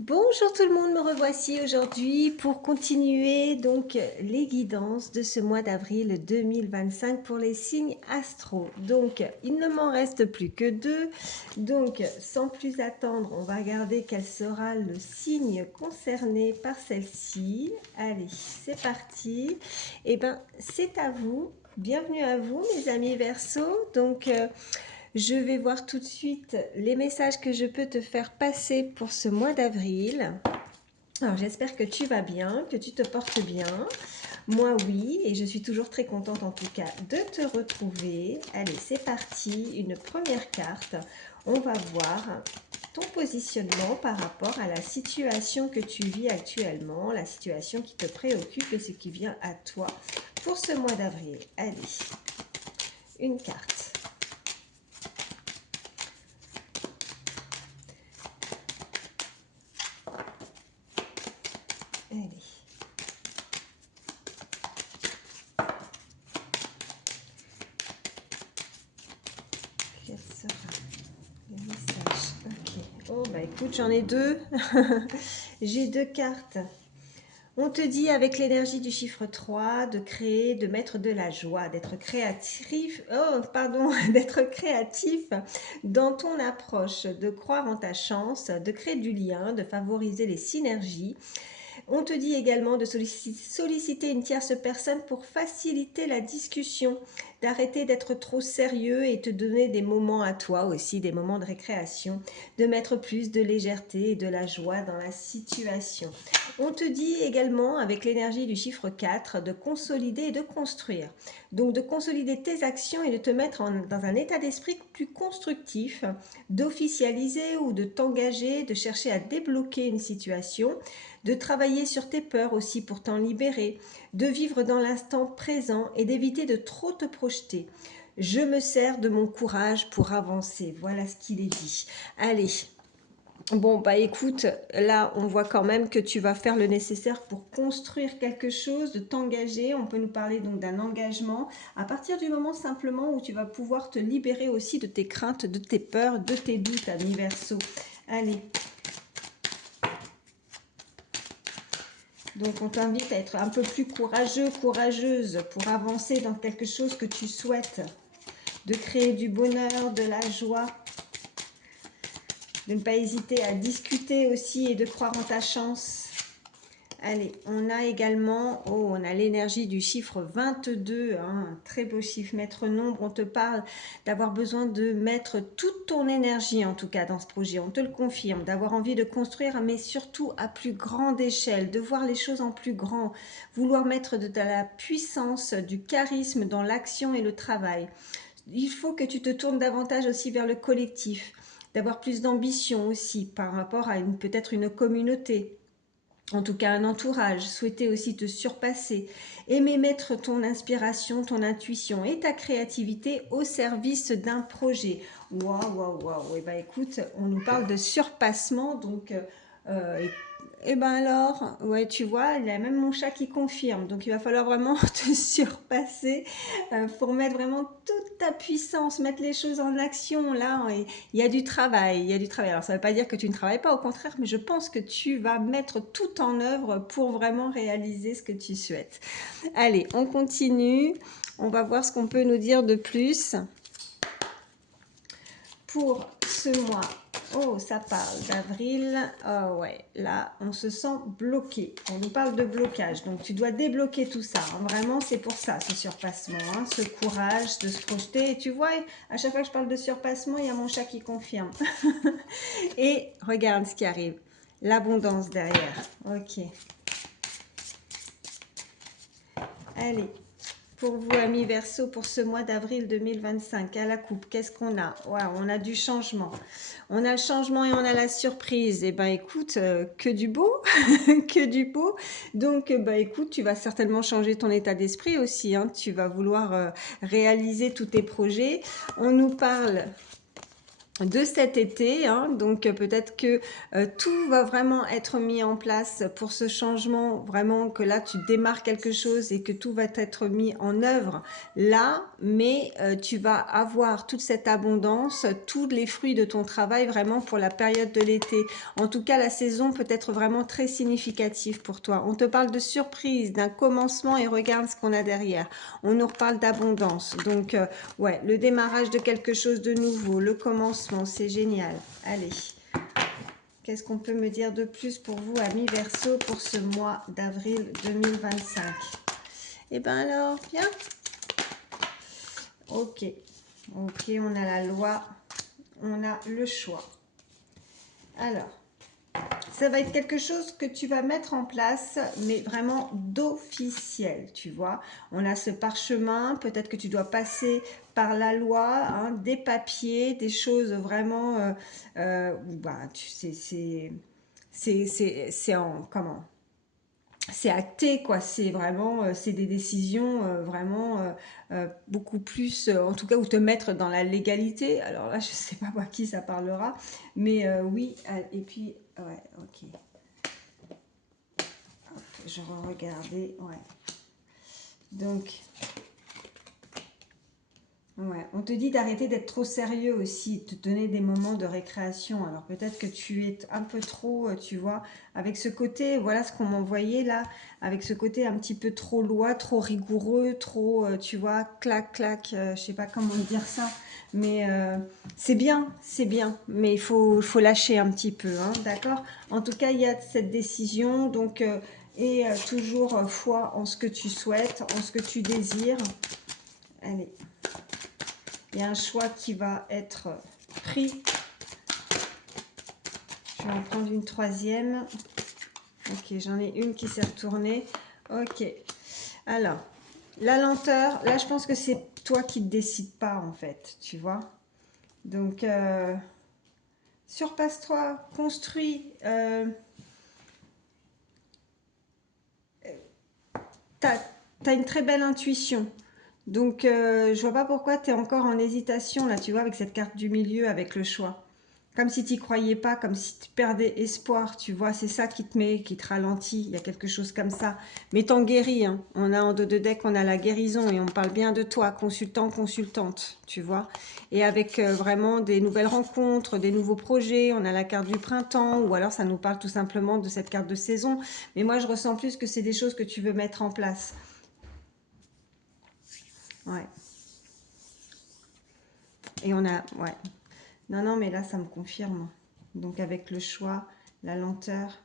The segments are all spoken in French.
Bonjour tout le monde, me revoici aujourd'hui pour continuer donc les guidances de ce mois d'avril 2025 pour les signes astro. Donc il ne m'en reste plus que deux, donc sans plus attendre, on va regarder quel sera le signe concerné par celle-ci. Allez, c'est parti. Et ben c'est à vous, bienvenue à vous mes amis Verseau. Donc je vais voir tout de suite les messages que je peux te faire passer pour ce mois d'avril. Alors j'espère que tu vas bien, que tu te portes bien. Moi oui, et je suis toujours très contente en tout cas de te retrouver. Allez, c'est parti, une première carte. On va voir ton positionnement par rapport à la situation que tu vis actuellement, la situation qui te préoccupe et ce qui vient à toi pour ce mois d'avril. Allez, une carte. Allez. Quel sera le message? Ok. Oh, bah écoute, j'en ai deux. J'ai deux cartes. On te dit avec l'énergie du chiffre 3 de créer, de mettre de la joie, d'être créatif, oh pardon, d'être créatif dans ton approche, de croire en ta chance, de créer du lien, de favoriser les synergies. On te dit également de solliciter une tierce personne pour faciliter la discussion, d'arrêter d'être trop sérieux et te donner des moments à toi aussi, des moments de récréation, de mettre plus de légèreté et de la joie dans la situation. On te dit également, avec l'énergie du chiffre 4, de consolider et de construire. Donc de consolider tes actions et de te mettre dans un état d'esprit plus constructif, d'officialiser ou de t'engager, de chercher à débloquer une situation, de travailler sur tes peurs aussi pour t'en libérer, de vivre dans l'instant présent et d'éviter de trop te projeter. Je me sers de mon courage pour avancer. Voilà ce qu'il est dit. Allez. Bon, bah écoute, là, on voit quand même que tu vas faire le nécessaire pour construire quelque chose, de t'engager. On peut nous parler donc d'un engagement à partir du moment simplement où tu vas pouvoir te libérer aussi de tes craintes, de tes peurs, de tes doutes, amis Verseau. Allez. Donc on t'invite à être un peu plus courageux, courageuse pour avancer dans quelque chose que tu souhaites, de créer du bonheur, de la joie, de ne pas hésiter à discuter aussi et de croire en ta chance. Allez, on a également, oh, on a l'énergie du chiffre 22, hein, un très beau chiffre, maître nombre. On te parle d'avoir besoin de mettre toute ton énergie, en tout cas, dans ce projet. On te le confirme, d'avoir envie de construire, mais surtout à plus grande échelle, de voir les choses en plus grand, vouloir mettre de la puissance, du charisme dans l'action et le travail. Il faut que tu te tournes davantage aussi vers le collectif, d'avoir plus d'ambition aussi par rapport à peut-être une communauté, en tout cas un entourage, souhaiter aussi te surpasser, aimer mettre ton inspiration, ton intuition et ta créativité au service d'un projet. Waouh, waouh, waouh. Et ben écoute, on nous parle de surpassement, donc et ben alors, ouais, tu vois, il y a même mon chat qui confirme. Donc il va falloir vraiment te surpasser pour mettre vraiment toute ta puissance, mettre les choses en action. Là, et il y a du travail, il y a du travail. Alors ça ne veut pas dire que tu ne travailles pas, au contraire, mais je pense que tu vas mettre tout en œuvre pour vraiment réaliser ce que tu souhaites. Allez, on continue. On va voir ce qu'on peut nous dire de plus pour ce mois. Oh, ça parle d'avril. Oh ouais, là, on se sent bloqué. On nous parle de blocage. Donc, tu dois débloquer tout ça. Hein. Vraiment, c'est pour ça, ce surpassement. Hein. Ce courage de se projeter. Et tu vois, à chaque fois que je parle de surpassement, il y a mon chat qui confirme. Et regarde ce qui arrive. L'abondance derrière. Ok. Allez. Pour vous, amis Verseau, pour ce mois d'avril 2025, à la coupe, qu'est-ce qu'on a? Ouais, on a du changement. On a le changement et on a la surprise. Eh ben écoute, que du beau, que du beau. Donc, bah écoute, tu vas certainement changer ton état d'esprit aussi. Hein. Tu vas vouloir réaliser tous tes projets. On nous parle de cet été, hein. Donc peut-être que tout va vraiment être mis en place pour ce changement, vraiment que là tu démarres quelque chose et que tout va être mis en œuvre là, mais tu vas avoir toute cette abondance, tous les fruits de ton travail vraiment pour la période de l'été. En tout cas, la saison peut être vraiment très significative pour toi. On te parle de surprise, d'un commencement et regarde ce qu'on a derrière. On nous reparle d'abondance. Donc ouais, le démarrage de quelque chose de nouveau, le commencement, c'est génial. Allez, qu'est-ce qu'on peut me dire de plus pour vous, amis Verseau, pour ce mois d'avril 2025? Eh ben alors, bien. Ok, ok, on a la loi, on a le choix. Alors, ça va être quelque chose que tu vas mettre en place, mais vraiment d'officiel, tu vois. On a ce parchemin, peut-être que tu dois passer par la loi, hein, des papiers, des choses vraiment, bah, tu sais, c'est en, comment, c'est acté, quoi. C'est vraiment, c'est des décisions vraiment beaucoup plus, en tout cas, où te mettre dans la légalité. Alors là, je sais pas à qui ça parlera, mais oui, et puis, ouais, ok. Je regardais, ouais. Donc, ouais, on te dit d'arrêter d'être trop sérieux aussi, de te donner des moments de récréation. Alors peut-être que tu es un peu trop, tu vois, avec ce côté, voilà ce qu'on m'envoyait là, avec ce côté un petit peu trop loi, trop rigoureux, trop, tu vois, clac, clac, je sais pas comment dire ça, mais c'est bien, mais il faut lâcher un petit peu, hein, d'accord? En tout cas, il y a cette décision, donc, et toujours foi en ce que tu souhaites, en ce que tu désires. Allez. Il y a un choix qui va être pris. Je vais en prendre une troisième. Ok, j'en ai une qui s'est retournée. Ok. Alors, la lenteur, là, je pense que c'est toi qui ne décides pas, en fait, tu vois. Donc, surpasse-toi, construis. T'as une très belle intuition. Donc, je vois pas pourquoi tu es encore en hésitation, là, tu vois, avec cette carte du milieu, avec le choix. Comme si tu n'y croyais pas, comme si tu perdais espoir, tu vois, c'est ça qui te met, qui te ralentit, il y a quelque chose comme ça. Mais t'en guéris, hein. On a en dos de deck, on a la guérison et on parle bien de toi, consultant, consultante, tu vois. Et avec vraiment des nouvelles rencontres, des nouveaux projets, on a la carte du printemps, ou alors ça nous parle tout simplement de cette carte de saison. Mais moi, je ressens plus que c'est des choses que tu veux mettre en place. Ouais. Et on a, ouais. Non, non, mais là, ça me confirme. Donc, avec le choix, la lenteur.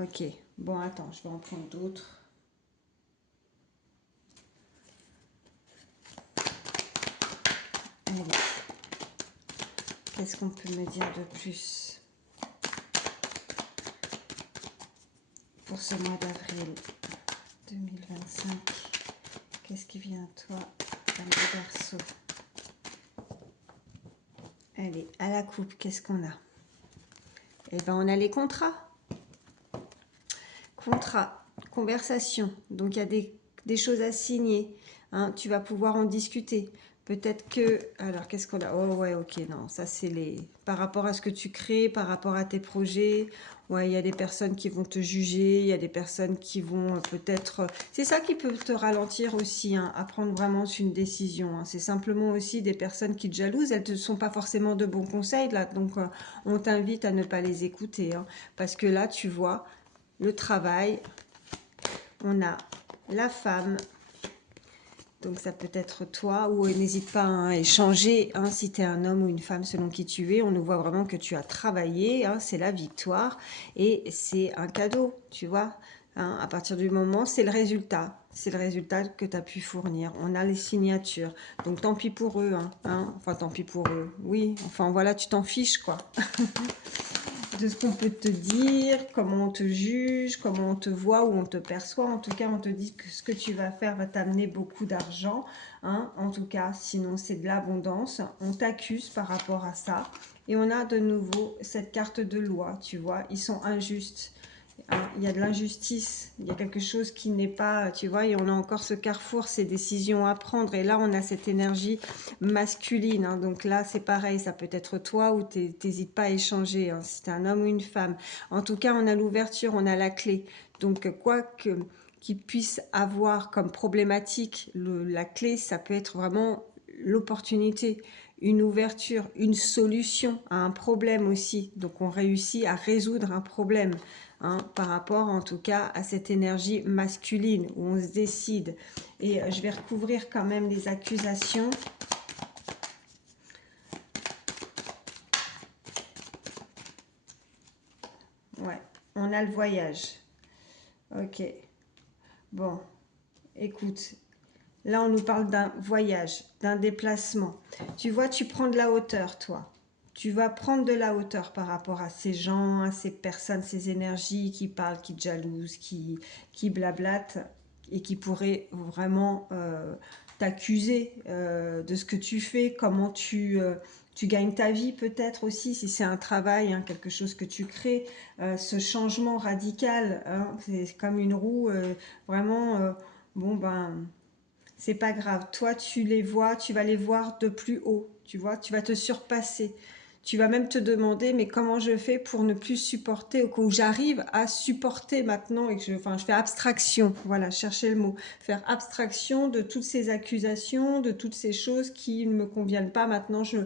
Ok. Bon, attends, je vais en prendre d'autres. Allez. Qu'est-ce qu'on peut me dire de plus pour ce mois d'avril 2025? Qu'est-ce qui vient à toi, femme de Verseau? Allez, à la coupe, qu'est-ce qu'on a? Eh ben, on a les contrats. Contrat, conversation. Donc, il y a des choses à signer. Hein, tu vas pouvoir en discuter. Peut-être que... Alors, qu'est-ce qu'on a? Oh, ouais, ok, non. Ça, c'est les... Par rapport à ce que tu crées, par rapport à tes projets. Ouais, il y a des personnes qui vont te juger. Il y a des personnes qui vont peut-être... C'est ça qui peut te ralentir aussi, hein, à prendre vraiment une décision. Hein. C'est simplement aussi des personnes qui te jalousent. Elles ne sont pas forcément de bons conseils, là. Donc, on t'invite à ne pas les écouter. Hein, parce que là, tu vois... Le travail, on a la femme, donc ça peut être toi, ou n'hésite pas à échanger, hein, si tu es un homme ou une femme selon qui tu es, on nous voit vraiment que tu as travaillé, hein, c'est la victoire, et c'est un cadeau, tu vois, hein, à partir du moment, c'est le résultat que tu as pu fournir, on a les signatures, donc tant pis pour eux, enfin tant pis pour eux, oui, enfin voilà, tu t'en fiches quoi. De ce qu'on peut te dire, comment on te juge, comment on te voit ou on te perçoit. En tout cas, on te dit que ce que tu vas faire va t'amener beaucoup d'argent. Hein. En tout cas, sinon c'est de l'abondance. On t'accuse par rapport à ça. Et on a de nouveau cette carte de loi, tu vois. Ils sont injustes. hein, il y a de l'injustice, il y a quelque chose qui n'est pas, tu vois, et on a encore ce carrefour, ces décisions à prendre, et là on a cette énergie masculine, hein, donc là c'est pareil, ça peut être toi ou t'hésites pas à échanger, hein, si t'es un homme ou une femme. En tout cas, on a l'ouverture, on a la clé, donc quoi que qu'il puisse avoir comme problématique, la clé, ça peut être vraiment l'opportunité, une ouverture, une solution à un problème aussi. Donc on réussit à résoudre un problème, hein, par rapport en tout cas à cette énergie masculine où on se décide. Et je vais recouvrir quand même les accusations. Ouais, on a le voyage. Ok, bon, écoute, là on nous parle d'un voyage, d'un déplacement. Tu vois, tu prends de la hauteur, toi. Tu vas prendre de la hauteur par rapport à ces gens, à ces personnes, ces énergies qui parlent, qui te jalousent, qui blablatent et qui pourraient vraiment t'accuser de ce que tu fais, comment tu gagnes ta vie peut-être aussi, si c'est un travail, hein, quelque chose que tu crées, ce changement radical, hein, c'est comme une roue, vraiment, bon ben, c'est pas grave. Toi, tu les vois, tu vas les voir de plus haut. Tu vois, tu vas te surpasser. Tu vas même te demander, mais comment je fais pour ne plus supporter, ou que j'arrive à supporter maintenant, et que enfin, je fais abstraction. Voilà, chercher le mot. Faire abstraction de toutes ces accusations, de toutes ces choses qui ne me conviennent pas. Maintenant, je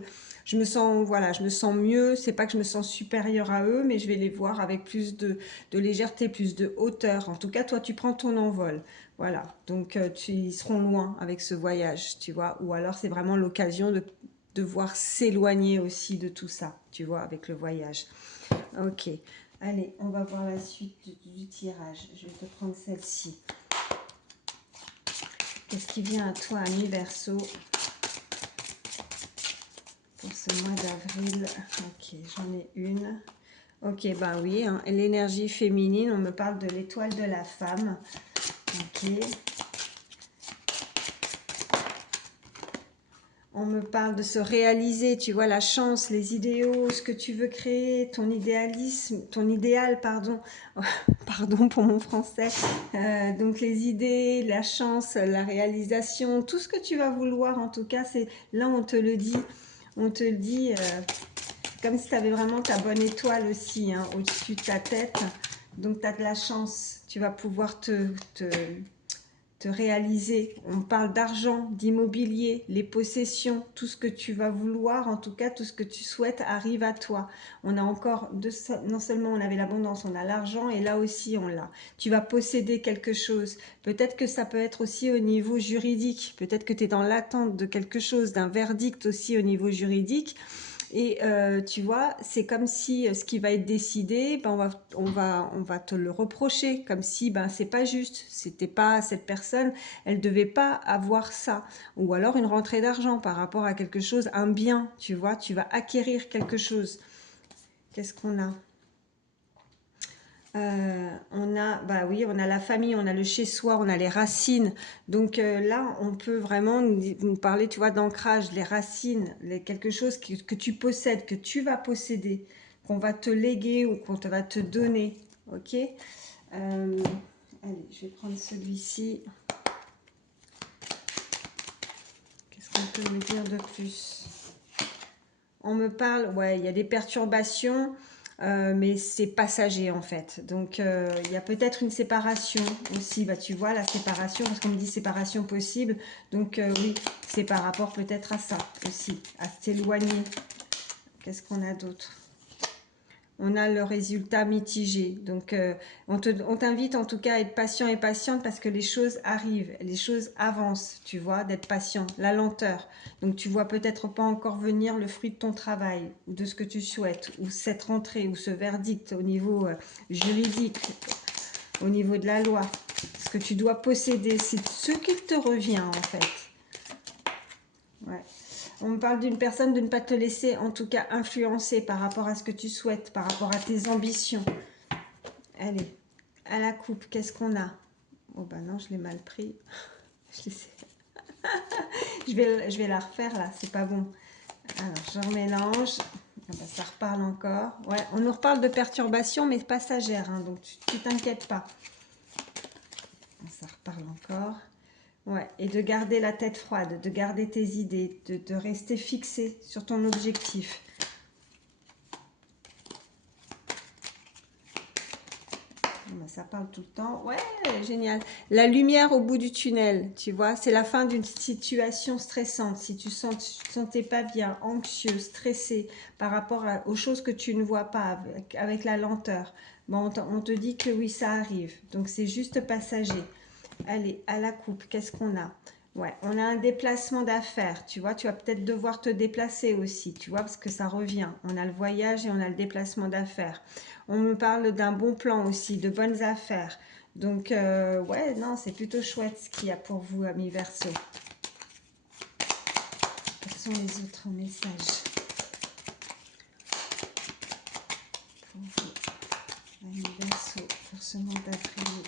me sens, voilà, je me sens mieux. C'est pas que je me sens supérieure à eux, mais je vais les voir avec plus de légèreté, plus de hauteur. En tout cas, toi, tu prends ton envol. Voilà, donc ils seront loin avec ce voyage, tu vois, ou alors c'est vraiment l'occasion de voir s'éloigner aussi de tout ça, tu vois, avec le voyage. Ok, allez, on va voir la suite du tirage. Je vais te prendre celle-ci. Qu'est-ce qui vient à toi, ami Verseau, pour ce mois d'avril? Ok, j'en ai une. Ok, ben oui, hein, l'énergie féminine, on me parle de l'étoile de la femme. Ok. On me parle de se réaliser, tu vois, la chance, les idéaux, ce que tu veux créer, ton idéalisme, ton idéal, pardon, pardon pour mon français. Donc les idées, la chance, la réalisation, tout ce que tu vas vouloir, en tout cas, c'est là on te le dit, comme si tu avais vraiment ta bonne étoile aussi, hein, au-dessus de ta tête. Donc tu as de la chance, tu vas pouvoir te réaliser. On parle d'argent, d'immobilier, les possessions, tout ce que tu vas vouloir, en tout cas tout ce que tu souhaites arrive à toi. On a encore, non seulement on avait l'abondance, on a l'argent et là aussi on l'a. Tu vas posséder quelque chose. Peut-être que ça peut être aussi au niveau juridique. Peut-être que tu es dans l'attente de quelque chose, d'un verdict aussi au niveau juridique. Et tu vois, c'est comme si ce qui va être décidé, ben on va te le reprocher, comme si ben c'est pas juste, c'était pas cette personne, elle devait pas avoir ça, ou alors une rentrée d'argent par rapport à quelque chose, un bien, tu vois, tu vas acquérir quelque chose. Qu'est-ce qu'on a? On a, bah oui, on a la famille, on a le chez-soi, on a les racines. Donc là, on peut vraiment nous parler, tu vois, d'ancrage, les racines, quelque chose que tu possèdes, que tu vas posséder, qu'on va te léguer ou qu'on te va te donner. Ok. Allez, je vais prendre celui-ci. Qu'est-ce qu'on peut me dire de plus? On me parle, ouais, il y a des perturbations. Mais c'est passager en fait. Donc il y a peut-être une séparation aussi. Bah, tu vois la séparation, parce qu'on me dit séparation possible. Donc oui, c'est par rapport peut-être à ça aussi, à s'éloigner. Qu'est-ce qu'on a d'autre? On a le résultat mitigé. Donc, on t'invite en tout cas à être patient et patiente parce que les choses arrivent, les choses avancent, tu vois, d'être patient, la lenteur. Donc, tu vois peut-être pas encore venir le fruit de ton travail, ou de ce que tu souhaites, ou cette rentrée, ou ce verdict au niveau juridique, au niveau de la loi. Ce que tu dois posséder, c'est ce qui te revient en fait. Ouais. On me parle d'une personne, de ne pas te laisser en tout cas influencer par rapport à ce que tu souhaites, par rapport à tes ambitions. Allez, à la coupe, qu'est-ce qu'on a? Oh bah non, je l'ai mal pris. Je vais la refaire là, c'est pas bon. Alors, je remélange. Ah bah, ça reparle encore. Ouais, on nous reparle de perturbations, mais passagères, hein, donc tu t'inquiètes pas. Ça reparle encore. Ouais, et de garder la tête froide, de garder tes idées, de rester fixé sur ton objectif. Ben, ça parle tout le temps. Ouais, génial. La lumière au bout du tunnel, tu vois, c'est la fin d'une situation stressante. Si tu te sentais pas bien, anxieux, stressé par rapport aux choses que tu ne vois pas, avec la lenteur, bon, on te dit que oui, ça arrive. Donc c'est juste passager. Allez, à la coupe, qu'est-ce qu'on a? Ouais, on a un déplacement d'affaires, tu vois, tu vas peut-être devoir te déplacer aussi, tu vois, parce que ça revient. On a le voyage et on a le déplacement d'affaires. On me parle d'un bon plan aussi, de bonnes affaires. Donc, ouais, non, c'est plutôt chouette ce qu'il y a pour vous, amis Verseau. Quels sont les autres messages pour vous, amis Verseau, pour ce mois d'avril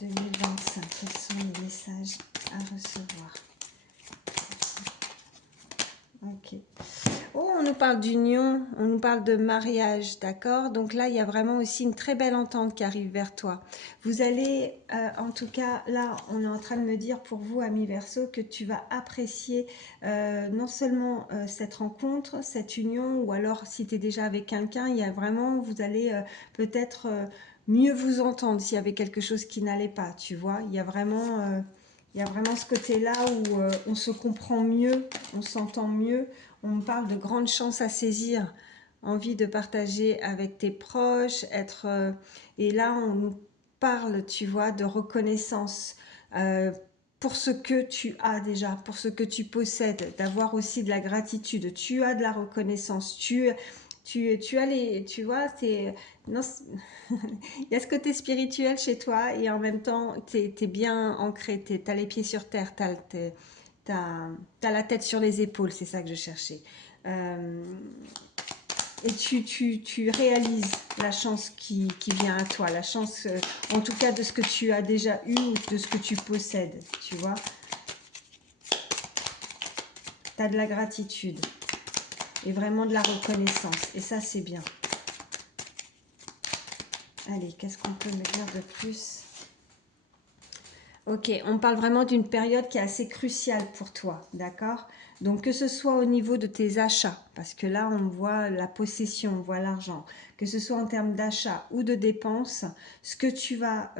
2025? Quels sont les messages à recevoir? Ok. Oh, on nous parle d'union, on nous parle de mariage, d'accord? Donc là, il y a vraiment aussi une très belle entente qui arrive vers toi. Vous allez, en tout cas, là, on est en train de me dire pour vous, amis Verseau, que tu vas apprécier non seulement cette rencontre, cette union, ou alors si tu es déjà avec quelqu'un, il y a vraiment, vous allez peut-être mieux vous entendre s'il y avait quelque chose qui n'allait pas, tu vois? Il y a vraiment ce côté-là où on se comprend mieux, on s'entend mieux. On me parle de grandes chances à saisir, envie de partager avec tes proches, et là, on nous parle, tu vois, de reconnaissance pour ce que tu as déjà, pour ce que tu possèdes, d'avoir aussi de la gratitude. Tu as de la reconnaissance, tu as les, tu vois, c'est, non, il y a ce côté spirituel chez toi et en même temps, tu es bien ancré, tu as les pieds sur terre, t'as la tête sur les épaules, c'est ça que je cherchais. Et tu réalises la chance qui vient à toi, la chance, en tout cas, de ce que tu as déjà eu ou de ce que tu possèdes, tu vois. Tu as de la gratitude et vraiment de la reconnaissance. Et ça, c'est bien. Allez, qu'est-ce qu'on peut me dire de plus? Ok, on parle vraiment d'une période qui est assez cruciale pour toi, d'accord? Donc que ce soit au niveau de tes achats, parce que là on voit la possession, on voit l'argent, que ce soit en termes d'achat ou de dépenses, ce que tu vas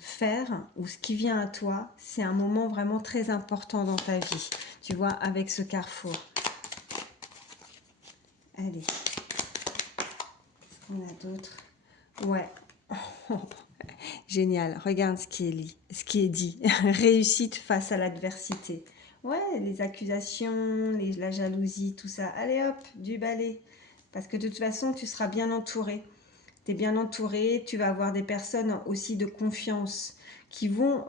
faire ou ce qui vient à toi, c'est un moment vraiment très important dans ta vie, tu vois, avec ce carrefour. Allez, qu'est-ce qu'on a d'autre? Ouais. Génial, regarde ce qui est dit. Réussite face à l'adversité. Ouais, les accusations, la jalousie, tout ça. Allez hop, du balai. Parce que de toute façon, tu seras bien entouré. Tu es bien entouré, tu vas avoir des personnes aussi de confiance qui vont...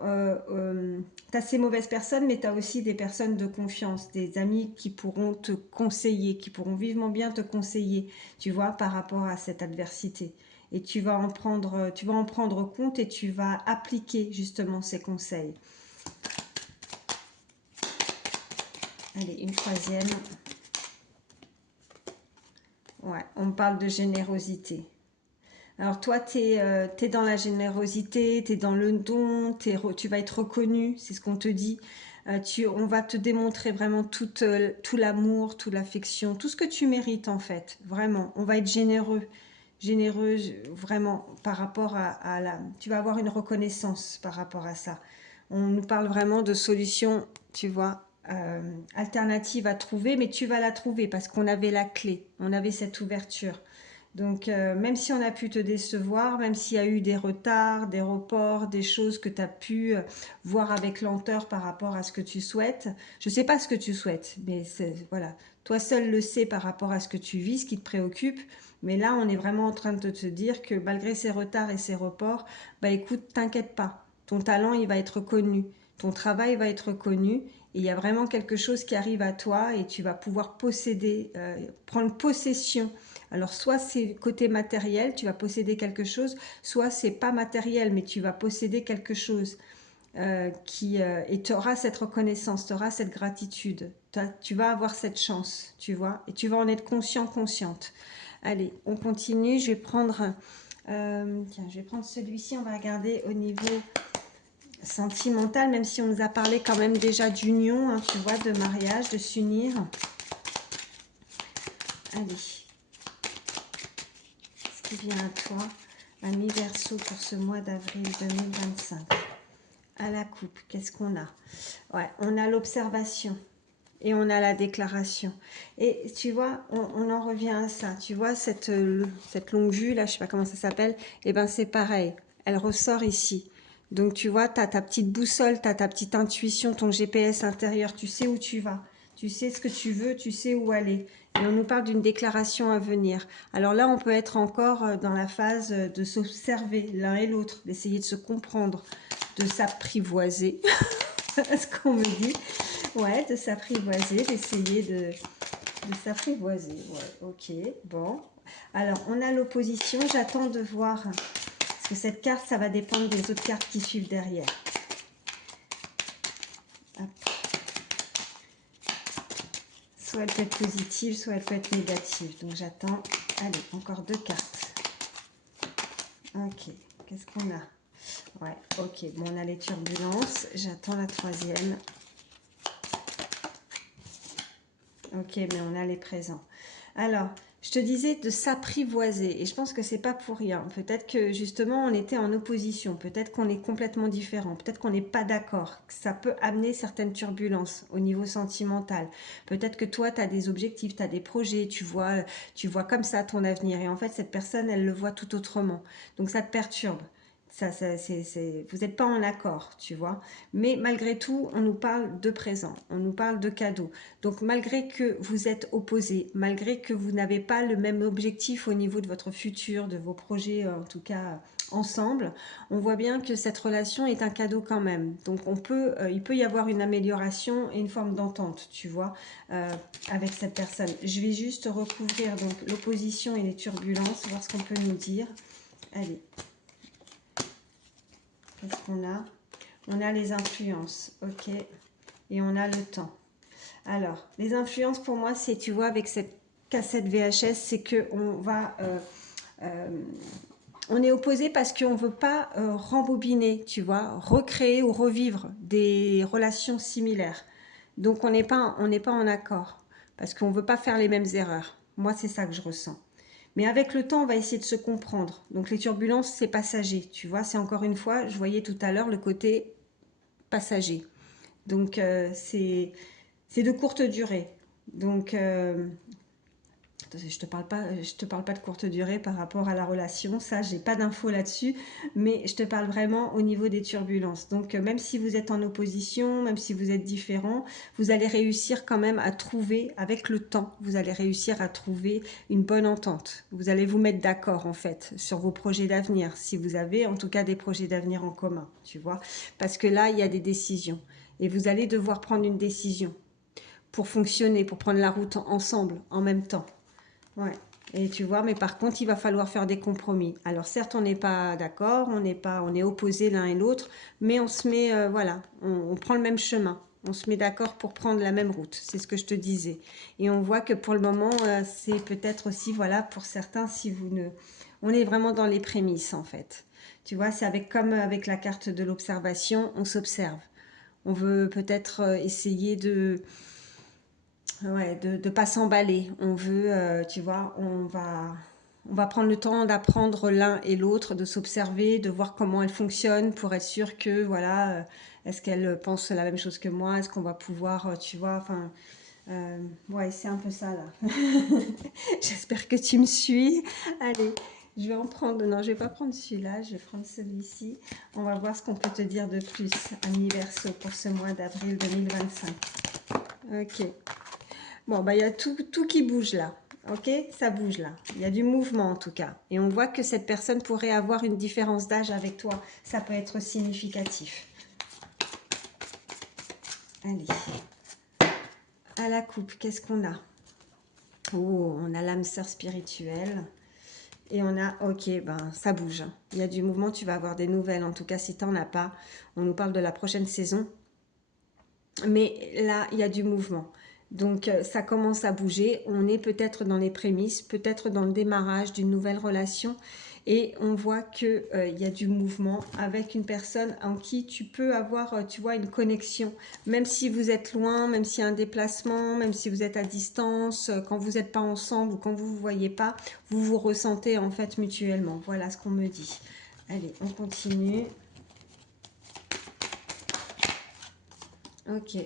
tu as ces mauvaises personnes, mais tu as aussi des personnes de confiance, des amis qui pourront te conseiller, qui pourront vivement bien te conseiller, tu vois, par rapport à cette adversité. Et tu vas en prendre compte et tu vas appliquer justement ces conseils. Allez, une troisième. Ouais, on parle de générosité. Alors toi, tu es, dans la générosité, tu es dans le don, tu vas être reconnu, c'est ce qu'on te dit. On va te démontrer vraiment tout l'amour, toute l'affection, tout ce que tu mérites en fait, vraiment. On va être généreux vraiment par rapport à la... Tu vas avoir une reconnaissance par rapport à ça. On nous parle vraiment de solutions, tu vois, alternatives à trouver, mais tu vas la trouver parce qu'on avait la clé, on avait cette ouverture. Donc, même si on a pu te décevoir, même s'il y a eu des retards, des reports, des choses que tu as pu voir avec lenteur par rapport à ce que tu souhaites, je ne sais pas ce que tu souhaites, mais voilà, toi seul le sais par rapport à ce que tu vis, ce qui te préoccupe, mais là, on est vraiment en train de te dire que malgré ces retards et ces reports, bah écoute, t'inquiète pas, ton talent, il va être connu, ton travail va être connu, et il y a vraiment quelque chose qui arrive à toi et tu vas pouvoir posséder, prendre possession. Alors soit c'est côté matériel, tu vas posséder quelque chose, soit c'est pas matériel, mais tu vas posséder quelque chose et tu auras cette reconnaissance, tu auras cette gratitude. Tu vas avoir cette chance, tu vois, et tu vas en être conscient, consciente. Allez, on continue. Je vais prendre, tiens, je vais prendre celui-ci. On va regarder au niveau sentimental, même si on nous a parlé quand même déjà d'union, hein, tu vois, de mariage, de s'unir. Allez, ce qui vient à toi, ami Verseau, pour ce mois d'avril 2025. À la coupe, qu'est-ce qu'on a? Ouais, on a l'observation. Et on a la déclaration. Et tu vois, on en revient à ça. Tu vois, cette longue vue, là, je sais pas comment ça s'appelle, et ben c'est pareil. Elle ressort ici. Donc, tu vois, tu as ta petite boussole, tu as ta petite intuition, ton GPS intérieur. Tu sais où tu vas. Tu sais ce que tu veux, tu sais où aller. Et on nous parle d'une déclaration à venir. Alors là, on peut être encore dans la phase de s'observer l'un et l'autre, d'essayer de se comprendre, de s'apprivoiser, ce qu'on me dit. Ouais, de s'apprivoiser, d'essayer de s'apprivoiser. Ouais, ok, bon. Alors, on a l'opposition. J'attends de voir, parce que cette carte, ça va dépendre des autres cartes qui suivent derrière. Hop. Soit elle peut être positive, soit elle peut être négative. Donc, j'attends. Allez, encore 2 cartes. Ok, qu'est-ce qu'on a? Ouais, ok. Bon, on a les turbulences. J'attends la 3e. Ok, mais on a les présents. Alors, je te disais de s'apprivoiser, et je pense que c'est pas pour rien. Peut-être que justement on était en opposition, peut-être qu'on est complètement différent, peut-être qu'on n'est pas d'accord, que ça peut amener certaines turbulences au niveau sentimental. Peut-être que toi, tu as des objectifs, tu as des projets, tu vois comme ça ton avenir, et en fait cette personne, elle le voit tout autrement. Donc ça te perturbe. Vous n'êtes pas en accord, tu vois. Mais malgré tout, on nous parle de présent, on nous parle de cadeaux. Donc malgré que vous êtes opposés, malgré que vous n'avez pas le même objectif au niveau de votre futur, de vos projets en tout cas ensemble, on voit bien que cette relation est un cadeau quand même. Donc il peut y avoir une amélioration et une forme d'entente, tu vois, avec cette personne. Je vais juste recouvrir donc l'opposition et les turbulences, voir ce qu'on peut nous dire. Allez. Qu'est-ce qu'on a? On a les influences, ok, et on a le temps. Alors, les influences pour moi, c'est, tu vois, avec cette cassette VHS, c'est que on est opposé parce qu'on ne veut pas rembobiner, tu vois, recréer ou revivre des relations similaires. Donc, on n'est pas en accord parce qu'on ne veut pas faire les mêmes erreurs. Moi, c'est ça que je ressens. Mais avec le temps, on va essayer de se comprendre. Donc, les turbulences, c'est passager, tu vois. C'est encore une fois, je voyais tout à l'heure le côté passager. Donc, c'est de courte durée. Donc, je te parle pas de courte durée par rapport à la relation, ça, j'ai pas d'infos là-dessus, mais je te parle vraiment au niveau des turbulences. Donc, même si vous êtes en opposition, même si vous êtes différents, vous allez réussir quand même à trouver, avec le temps, vous allez réussir à trouver une bonne entente. Vous allez vous mettre d'accord, en fait, sur vos projets d'avenir, si vous avez en tout cas des projets d'avenir en commun, tu vois, parce que là, il y a des décisions, et vous allez devoir prendre une décision pour fonctionner, pour prendre la route ensemble, en même temps. Ouais. Et tu vois, mais par contre, il va falloir faire des compromis. Alors certes, on n'est pas d'accord, on est opposés l'un et l'autre, mais on se met, voilà, on prend le même chemin. On se met d'accord pour prendre la même route. C'est ce que je te disais. Et on voit que pour le moment, c'est peut-être aussi, voilà, pour certains, si vous ne, on est vraiment dans les prémices en fait. Tu vois, c'est comme avec la carte de l'observation, on s'observe. On veut peut-être essayer de ouais, de pas s'emballer. On veut, tu vois, on va prendre le temps d'apprendre l'un et l'autre, de s'observer, de voir comment elle fonctionne pour être sûr que, voilà, est-ce qu'elle pense la même chose que moi? Est-ce qu'on va pouvoir, tu vois, enfin, ouais, c'est un peu ça là. J'espère que tu me suis. Allez, je vais en prendre, non, je vais pas prendre celui-là, je vais prendre celui-ci. On va voir ce qu'on peut te dire de plus, ami Verseau, pour ce mois d'avril 2025. Ok. Bon, bah, il y a tout qui bouge là. Ok, ça bouge là. Il y a du mouvement en tout cas. Et on voit que cette personne pourrait avoir une différence d'âge avec toi. Ça peut être significatif. Allez. À la coupe, qu'est-ce qu'on a? Oh, on a l'âme sœur spirituelle. Et on a, ok, ben ça bouge. Il y a du mouvement, tu vas avoir des nouvelles. En tout cas, si tu n'en as pas, on nous parle de la prochaine saison. Mais là, il y a du mouvement. Donc, ça commence à bouger. On est peut-être dans les prémices, peut-être dans le démarrage d'une nouvelle relation. Et on voit qu'il y a du mouvement avec une personne en qui tu peux avoir, tu vois, une connexion. Même si vous êtes loin, même s'il y a un déplacement, même si vous êtes à distance, quand vous n'êtes pas ensemble ou quand vous ne vous voyez pas, vous vous ressentez en fait mutuellement. Voilà ce qu'on me dit. Allez, on continue. Ok.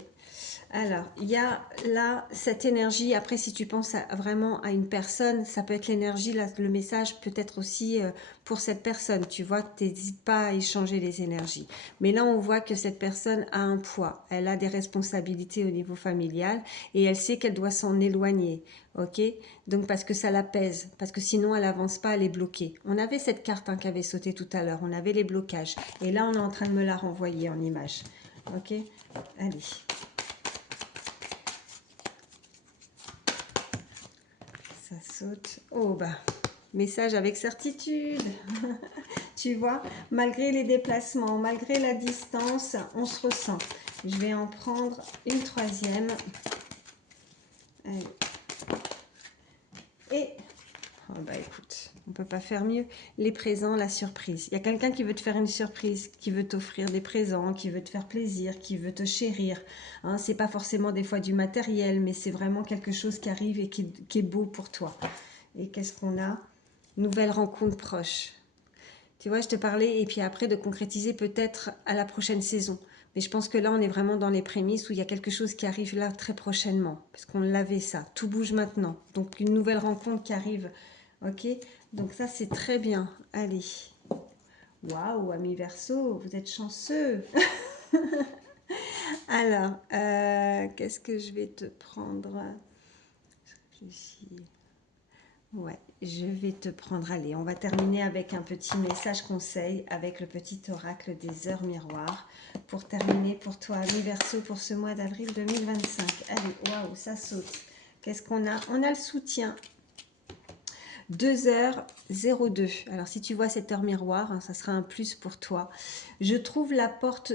Alors, il y a là cette énergie. Après, si tu penses vraiment à une personne, ça peut être l'énergie, le message peut être aussi pour cette personne. Tu vois, tu n'hésites pas à échanger les énergies. Mais là, on voit que cette personne a un poids. Elle a des responsabilités au niveau familial et elle sait qu'elle doit s'en éloigner. Ok? Donc, parce que ça la pèse. Parce que sinon, elle avance pas, elle est bloquée. On avait cette carte qui avait sauté tout à l'heure. On avait les blocages. Et là, on est en train de me la renvoyer en image. Ok? Allez. Ça saute. Oh bah, message avec certitude. Tu vois, malgré les déplacements, malgré la distance, on se ressent. Je vais en prendre une troisième. Allez. Et, oh bah écoute, on peut pas faire mieux. Les présents, la surprise. Il y a quelqu'un qui veut te faire une surprise, qui veut t'offrir des présents, qui veut te faire plaisir, qui veut te chérir. Hein, c'est pas forcément des fois du matériel, mais c'est vraiment quelque chose qui arrive et qui est beau pour toi. Et qu'est-ce qu'on a? Nouvelle rencontre proche. Tu vois, je te parlais, et puis après de concrétiser peut-être à la prochaine saison. Mais je pense que là, on est vraiment dans les prémices où il y a quelque chose qui arrive là très prochainement. Parce qu'on l'avait ça. Tout bouge maintenant. Donc une nouvelle rencontre qui arrive. Ok? Donc ça, c'est très bien. Allez. Waouh, amis Verseau, vous êtes chanceux. Alors, qu'est-ce que je vais te prendre? Je réfléchis. Ouais, je vais te prendre. Allez, on va terminer avec un petit message conseil avec le petit oracle des heures miroirs pour terminer pour toi, ami Verseau, pour ce mois d'avril 2025. Allez, waouh, ça saute. Qu'est-ce qu'on a? On a le soutien. 2h02. Alors, si tu vois cette heure miroir, hein, ça sera un plus pour toi. Je trouve la porte.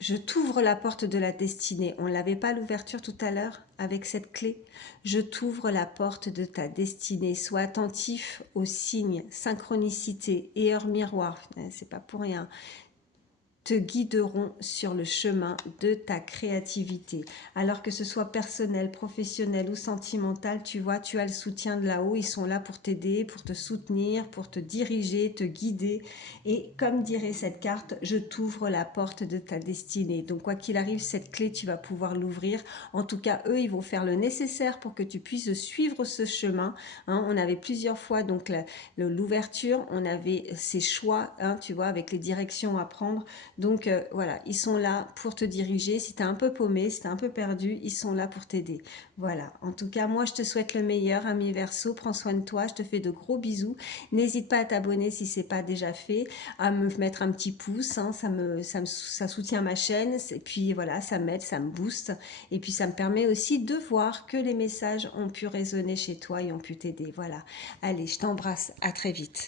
Je t'ouvre la porte de la destinée. On ne l'avait pas à l'ouverture tout à l'heure avec cette clé. Je t'ouvre la porte de ta destinée. Sois attentif aux signes, synchronicité et heure miroir. C'est pas pour rien. Te guideront sur le chemin de ta créativité. Alors que ce soit personnel, professionnel ou sentimental, tu vois, tu as le soutien de là-haut. Ils sont là pour t'aider, pour te soutenir, pour te diriger, te guider. Et comme dirait cette carte, je t'ouvre la porte de ta destinée. Donc quoi qu'il arrive, cette clé, tu vas pouvoir l'ouvrir. En tout cas, eux, ils vont faire le nécessaire pour que tu puisses suivre ce chemin. Hein, on avait plusieurs fois donc l'ouverture, on avait ces choix, hein, tu vois, avec les directions à prendre. Donc voilà, ils sont là pour te diriger. Si tu es un peu paumé, si tu es un peu perdu, ils sont là pour t'aider. Voilà, en tout cas, moi je te souhaite le meilleur, ami Verseau. Prends soin de toi, je te fais de gros bisous. N'hésite pas à t'abonner si ce n'est pas déjà fait, à me mettre un petit pouce, hein, ça soutient ma chaîne. Et puis voilà, ça m'aide, ça me booste. Et puis ça me permet aussi de voir que les messages ont pu résonner chez toi et ont pu t'aider. Voilà, allez, je t'embrasse, à très vite.